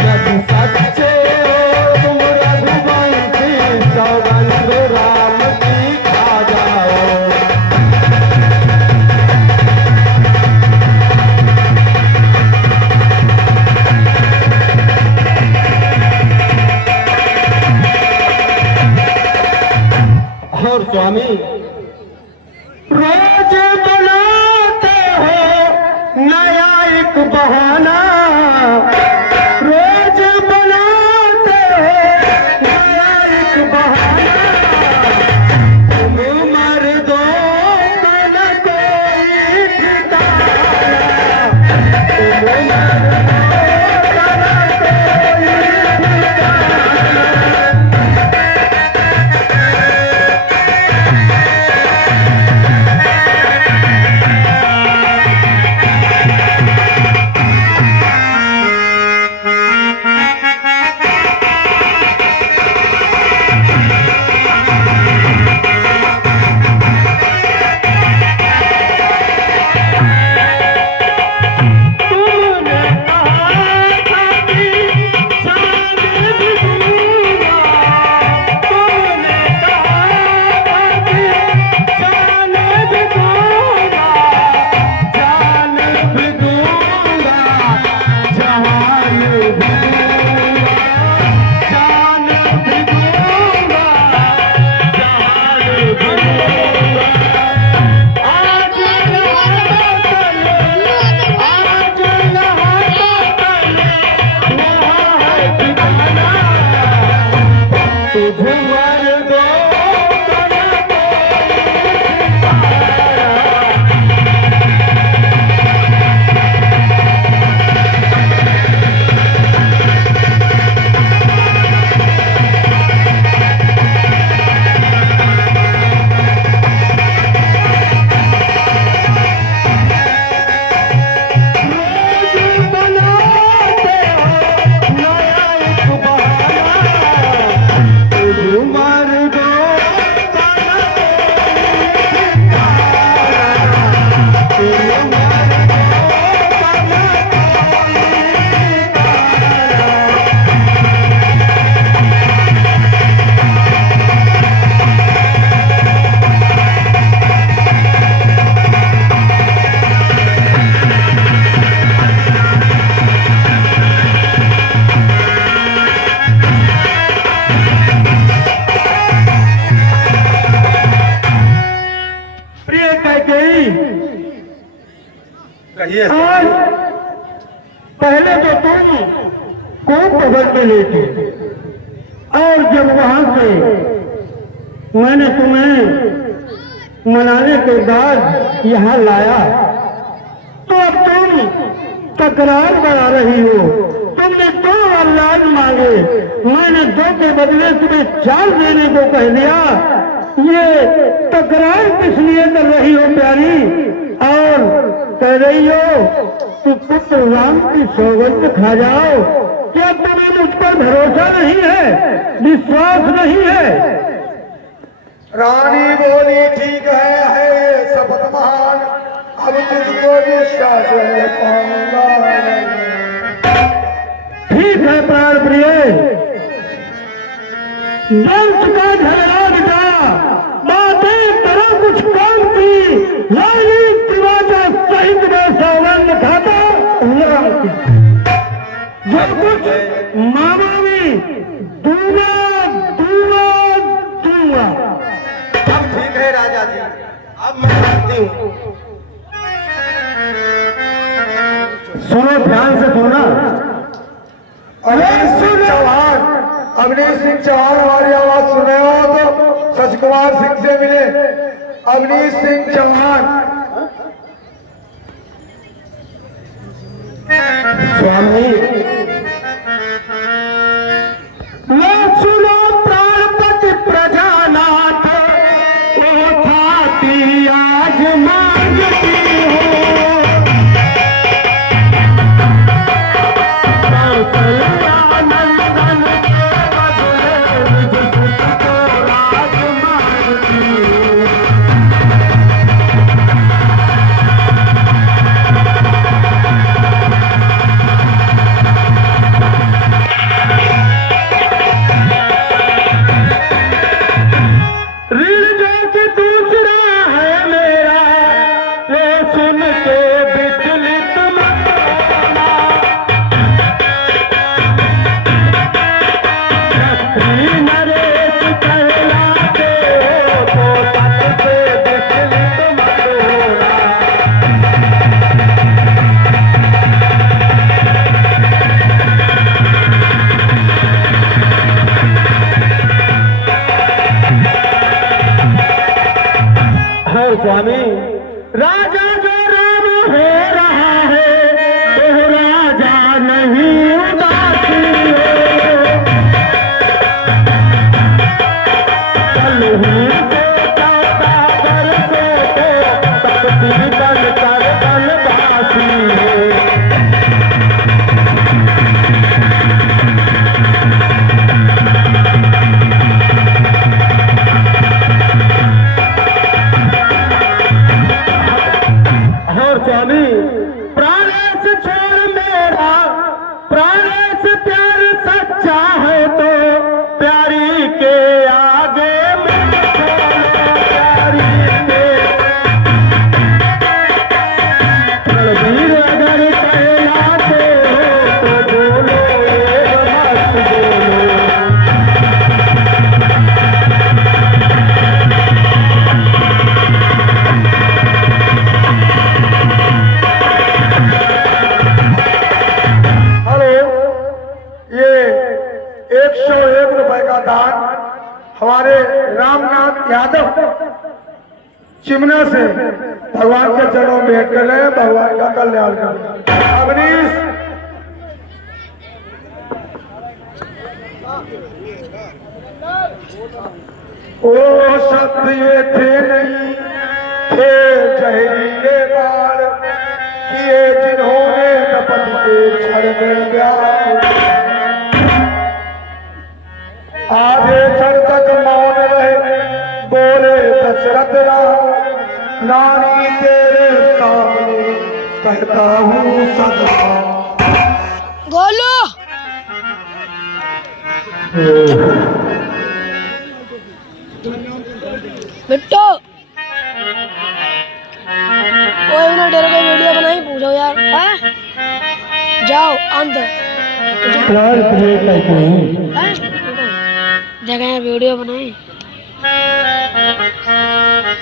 यदि सच्चे हो तुम रघुवंशी सौगंध राम की खा जाओ। और स्वामी रोज बनाते हो नया एक बहाना, रोज बनाते हो नया एक बहाना। तुम मर्दों का न कोई ठिकाना, तुम मर्दों का न कोई ठिकाना। कहिए। आज पहले तो तुम को पकड़ के लेके और जब वहां से मैंने तुम्हें मनाने के बाद यहाँ लाया तो अब तुम तकरार बढ़ा रही हो। तुमने 2 औलाद मांगे, मैंने 2 के बदले तुम्हें 4 देने को कह दिया। ये तकरार किस लिए कर रही हो प्यारी? और कह रही हो कि पुत्र राम की सौगंध खा जाओ। क्या तुम्हें मुझ पर भरोसा नहीं है, विश्वास नहीं है? रानी बोली ठीक है ये शपथ महान, अब तुझको विश्वास पाऊंगा। ठीक है प्राण प्रिय, वंश का झगड़ा मिटा, बातें करो कुछ काम की, लाली तिवाचा सहित में सौगंध खाता राम की। जो कुछ मामा में दूंगा दूंगा दूंगा। अब ठीक है राजा जी, अब मैं जानती हूँ। सुनो, ध्यान से सुनना। अवनीश सिंह चौहान, अवनीश सिंह चौहान हमारी आवाज सुन रहे हो तो शशि कुमार सिंह से मिले। अवनीश सिंह चौहान। स्वामी सुनो प्राणपति प्रजानाथ, ओ थाती आज मांगती हो। कौशल्यानंदन के बदले निज सुत को राज मांगती हो। ऋण जो कि दूसरा है मेरा, वो सुन के विचलित मत होना। क्षत्रिय नरेश कहलाते हो तो सत से विचलित मत होना। है स्वामी, राजा जो राम हो रहा है तो राजा नहीं उदासी हो। कल ही से सौदागर से तपसी बन कर बनवासी हो। और स्वामी, प्राणेश छोड़ मेरा, प्राणेश प्यार सच्चा है तो प्यारी के आगे मुझ छोड़ो। प्यारी के रणवीर अगर कहलाते हो तो बोलो एक मत बोलो। ये 101 रुपए का दान हमारे रामनाथ यादव चिमना से भगवान के चरणों में भेंट कर रहे हैं। भगवान का कल्याण करें। अवनीश ओ शब्द ये थे नहीं, थे जहरीले बाण किए जिन्होंने नपत के क्षण में व्याकुल। आधे क्षण तक मौन रहे, बोले दशरथ राम, रानी तेरे सामने कहता हूँ सदा। गोलू बिट्टो ओए उन्हें डेरे का वीडियो बनाई, पूछो यार। हाँ? जाओ अंदर प्राण प्रिय कहते हैं। हाँ? जगह यार वीडियो बनाई।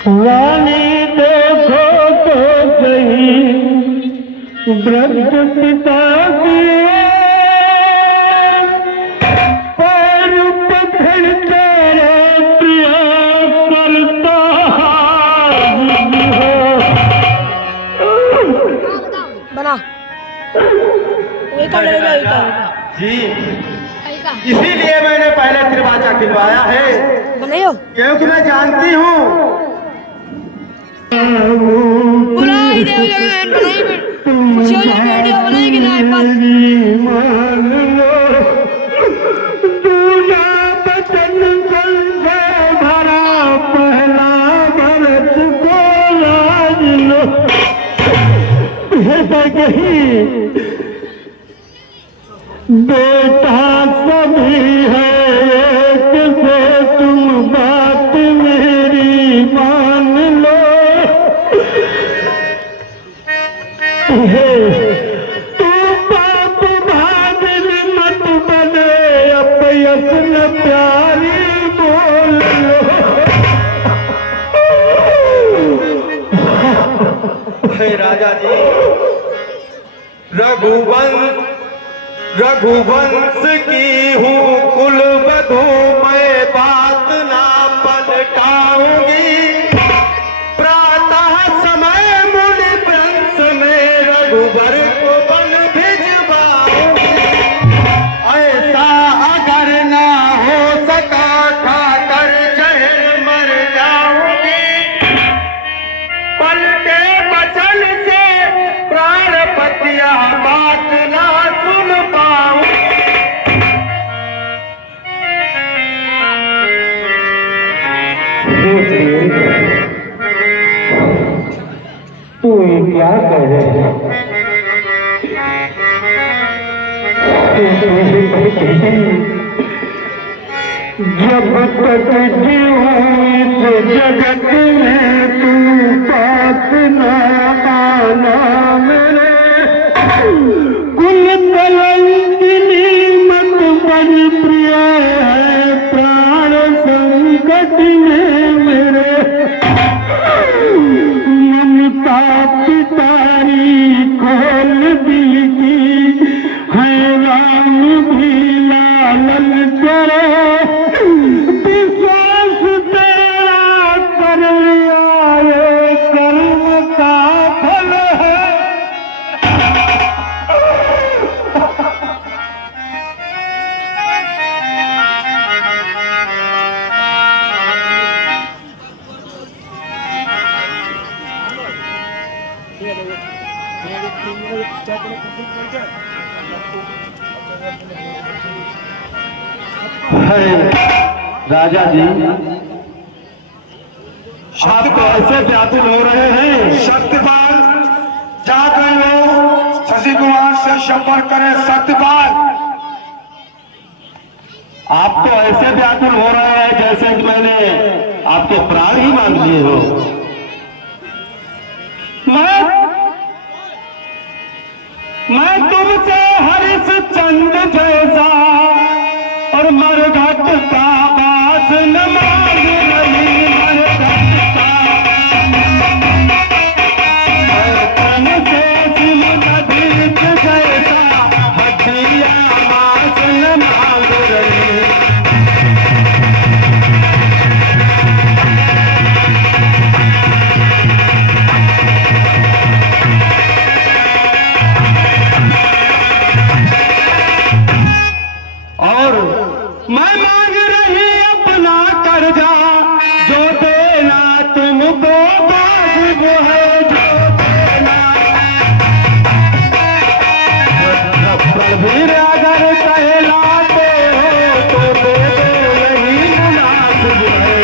रानी देखो तो सही व्रत पिता के पैर पकड़ तेरे प्रिया करता बना वही का लड़ेगा वही का जी इसीलिए मैंने पहले त्रिवाचा खिलवाया है, बनाइयो क्योंकि मैं जानती हूँ बुलाई दे बनाई खुशी हो जाए वीडियो बनाएगी ना बस मान लो दूजा बचन संजय भरा पहला भरत को लाज लो कहीं बेटा सभी है एक से तुम बात मेरी मान लो तू बाप भागिन मत बने अपयस न प्यारी बोल लो हे राजा जी, रघुवंश की हूँ कुल बधू, मैं बात ना पलटाऊंगी। प्रातः समय मुनि वंश में रघुबर को बन भिजवाऊंगी। ऐसा अगर ना हो सका खाकर जहर मर जाऊंगी। पलटे बचन से प्राणपतिया बात ना सुन पाऊं। तू ये क्या कर रहे है? जब तक जीऊं इस जगत में तू बात ना आना मेरे कुल कलंकिनी मत बन प्रिय है प्राण संकट में मेरे ममता पितारी खोल दीगी है राम भी लालन करे विश्वास तेरा कर लिया ये कर्म का फल है। राजा जी, आप तो ऐसे व्याकुल हो रहे हैं। सत्यपाल जाकर लो, शशि कुमार से संपर्क करें। सत्यपाल आप तो ऐसे व्याकुल हो रहे हैं जैसे कि मैंने आपके प्राण ही मांग लिए हो। मैं तुमसे हरिश्चंद जैसा और मरघट का बास न मांग रही। मरघट का तन से सिम नदीत जैसा हथिया मास न मांग रही। और मैं मांग रही अपना कर्जा जो देना तुमको वाजिब है। जो देना प्रभुर अगर कहलाते हो तो दे दो नहीं मुनासिब है।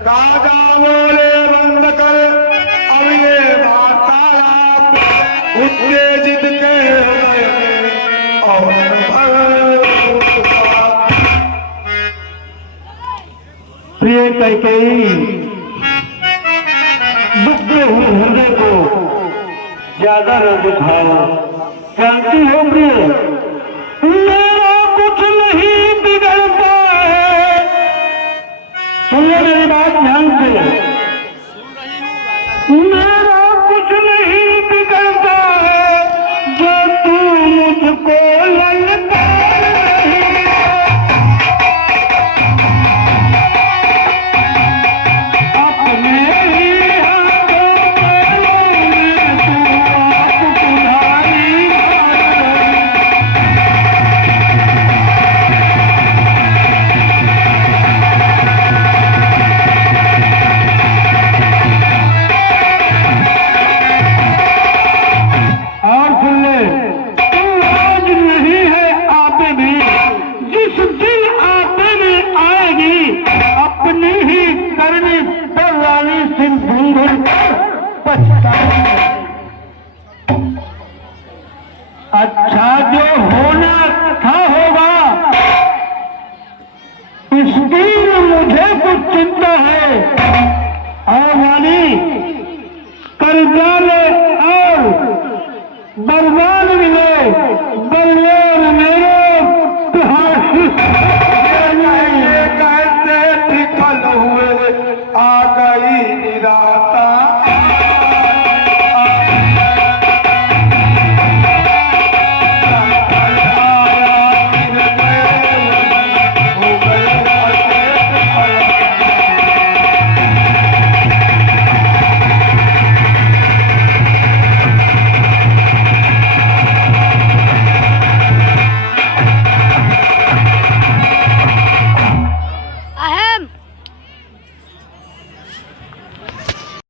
राजा बोले बंद कर अब ये वार्तालाप, उत्तेजित के हृदय में और प्रिय कैकेयी, दुखते हुए हृदय को ज्यादा न दुखाओ। जानती हो प्रिय, मेरा कुछ नहीं बिगड़ता सुन लो मेरी बात ध्यान से। मेरा कुछ नहीं बिगड़ता है जो तू मुझको ललकार रही है। अपने ही हाथों पैरों में तू आप कुल्हाड़ी मार रही है। और सुन ले, तू आज नहीं है आपे में, जिस दिन आपे में आएगी अपनी ही करनी पर वाली सिंह ढूंढ पछताएगी। अच्छा जो होना था होगा, इसकी मुझे कुछ चिंता है। और वाली कर्जा ले और बर्बाद मिले बल्लेर मेरे कैसे विफल हुए आ गए